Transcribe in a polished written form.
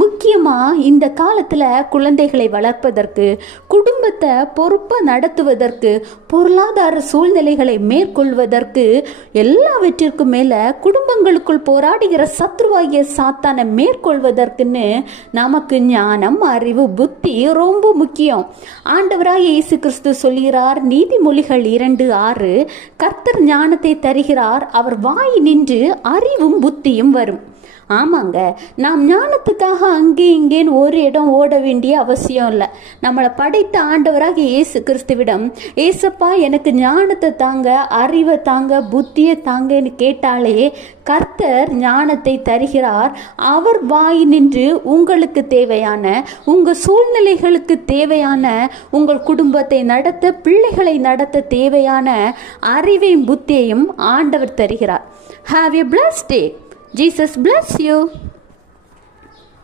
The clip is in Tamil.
முக்கியமாக இந்த காலத்தில் குழந்தைகளை வளர்ப்பதற்கு, குடும்பத்தை பொறுப்பாக நடத்துவதற்கு, பொருளாதார சூழ்நிலைகளை மேற்கொள்வதற்கு, எல்லாவற்றிற்கும் மேலே குடும்பங்களுக்குள் போராடுகிற சத்ருவாகிய சாத்தானை மேற்கொள்வதற்குன்னு நமக்கு ஞானம், அறிவு, புத்தி ரொம்ப முக்கியம். ஆண்டவராக இயேசு கிறிஸ்து சொல்கிறார், நீதிமொழிகள் 2:6, கர்த்தர் ஞானத்தை தருகிறார், அவர் வாய் நின்று அறிவும் புத்தியும் வரும். ஆமாங்க, நாம் ஞானத்துக்காக அங்கே இங்கேன்னு ஒரு இடம் ஓட வேண்டிய அவசியம் இல்லை. நம்மளை படைத்த ஆண்டவராக இயேசு கிறிஸ்துவிடம், ஏசப்பா எனக்கு ஞானத்தை தாங்க, அறிவை தாங்க, புத்தியை தாங்கன்னு கேட்டாலே கர்த்தர் ஞானத்தை தருகிறார். அவர் வாய் நின்று உங்களுக்கு தேவையான, உங்கள் சூழ்நிலைகளுக்கு தேவையான, உங்கள் குடும்பத்தை நடத்த, பிள்ளைகளை நடத்த தேவையான அறிவையும் புத்தியையும் ஆண்டவர் தருகிறார். Have a blessed day. Jesus bless you.